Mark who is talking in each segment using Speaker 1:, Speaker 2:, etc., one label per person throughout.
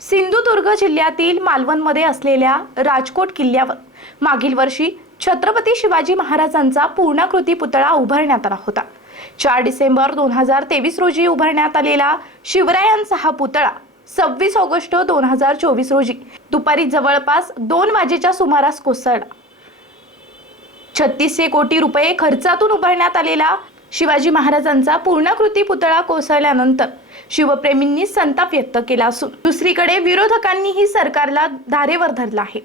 Speaker 1: सिंधुदुर्ग जिल्ह्यातील मालवणमध्ये असलेल्या राजकोट किल्ल्यावर मागील वर्षी छत्रपती शिवाजी महाराजांचा पूर्णाकृती पुतळा उभारण्यात आला होता. चार डिसेंबर दोन हजार तेवीस रोजी उभारण्यात आलेला शिवरायांचा हा पुतळा सव्वीस ऑगस्ट दोन हजार चोवीस रोजी दुपारी जवळपास दोन वाजेच्या सुमारास कोसळला. छत्तीसशे कोटी रुपये खर्चातून उभारण्यात आलेला शिवाजी महाराजांचा पूर्णाकृती पुतळा कोसळल्यानंतर शिवप्रेमींनी संताप व्यक्त केला असून दुसरीकडे विरोधकांनीही सरकारला धारेवर धरला आहे.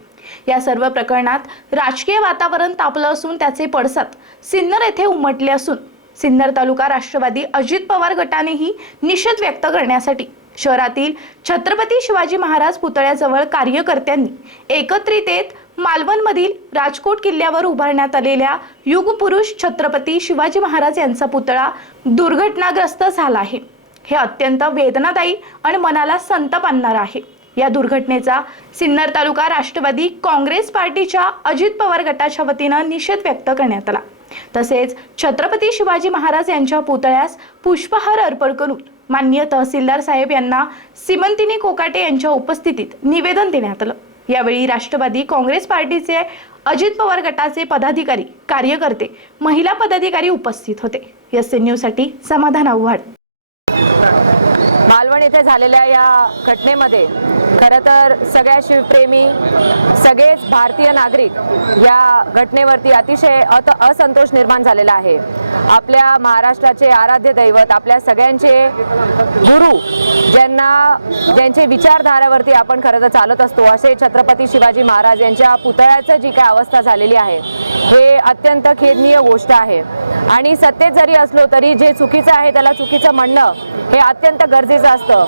Speaker 1: या सर्व प्रकरणात राजकीय वातावरण तापलं असून त्याचे पडसाद सिन्नर येथे उमटले असून सिन्नर तालुका राष्ट्रवादी अजित पवार गटानेही निषेध व्यक्त करण्यासाठी शहरातील छत्रपती शिवाजी महाराज पुतळ्याजवळ कार्यकर्त्यांनी एकत्रित येत मालवणमधील राजकोट किल्ल्यावर उभारण्यात आलेल्या युगपुरुष छत्रपती शिवाजी महाराज यांचा पुतळा दुर्घटनाग्रस्त झाला आहे. हे अत्यंत वेदनादायी आणि मनाला संताप आणणार आहे. या दुर्घटनेचा सिन्नर तालुका राष्ट्रवादी काँग्रेस पार्टीच्या अजित पवार गटाच्या वतीनं निषेध व्यक्त करण्यात आला. तसेच छत्रपती शिवाजी महाराज यांच्या पुतळ्यास पुष्पहार अर्पण करून माननीय तहसीलदार साहेब यांना सिमंतिनी कोकाटे यांच्या उपस्थितीत निवेदन देण्यात आलं. यावेळी राष्ट्रवादी काँग्रेस पार्टीचे अजित पवार गटाचे पदाधिकारी कार्यकर्ते महिला पदाधिकारी उपस्थित होते. एस एन न्यूजसाठी समाधान आव्हाड.
Speaker 2: मालवण येथे झालेल्या या घटनेमध्ये खरं तर सगळ्या शिवप्रेमी सगळेच भारतीय नागरिक या घटनेवरती अतिशय अत असंतोष निर्माण झालेला आहे. आपल्या महाराष्ट्राचे आराध्य दैवत आपल्या सगळ्यांचे गुरु ज्यांना ज्यांचे विचारधारावरती आपण खरं तर चालत असतो असे छत्रपती शिवाजी महाराज यांच्या पुतळ्याचं जी काय अवस्था झालेली आहे हे अत्यंत खेदनीय गोष्ट आहे. आणि सत्तेत जरी असलो तरी जे चुकीचं आहे त्याला चुकीचं म्हणणं हे अत्यंत गरजेचं असतं.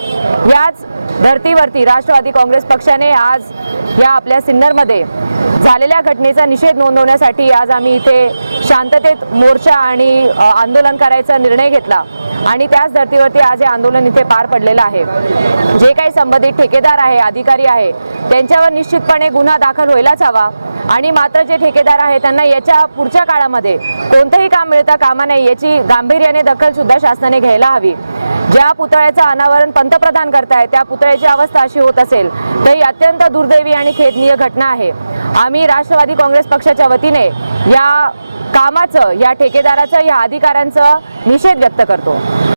Speaker 2: याच धर्तीवरती राष्ट्रवादी काँग्रेस पक्षाने आज या आपल्या सिन्नरमध्ये झालेल्या घटनेचा निषेध नोंदवण्यासाठी आज आम्ही इथे शांततेत मोर्चा आणि आंदोलन करायचा निर्णय घेतला. आणि त्याच धर्तीवरती आज हे आंदोलन इथे पार पडलेलं आहे. जे काही संबंधित ठेकेदार आहे अधिकारी आहे त्यांच्यावर निश्चितपणे गुन्हा दाखल व्हायलाच हवा. आणि मात्र जे ठेकेदार आहे त्यांना याच्या पुढच्या काळामध्ये कोणतंही काम मिळता कामा नाही याची गांभीर्याने दखल सुद्धा शासनाने घ्यायला हवी. ज्या पुतळ्याचं अनावरण पंतप्रधान करताय त्या पुतळ्याची अवस्था अशी होत असेल तर ही अत्यंत दुर्दैवी आणि खेदनीय घटना आहे. आम्ही राष्ट्रवादी काँग्रेस पक्षाच्या वतीने या कामाचं या ठेकेदाराचं या अधिकाऱ्यांचं निषेध व्यक्त करतो.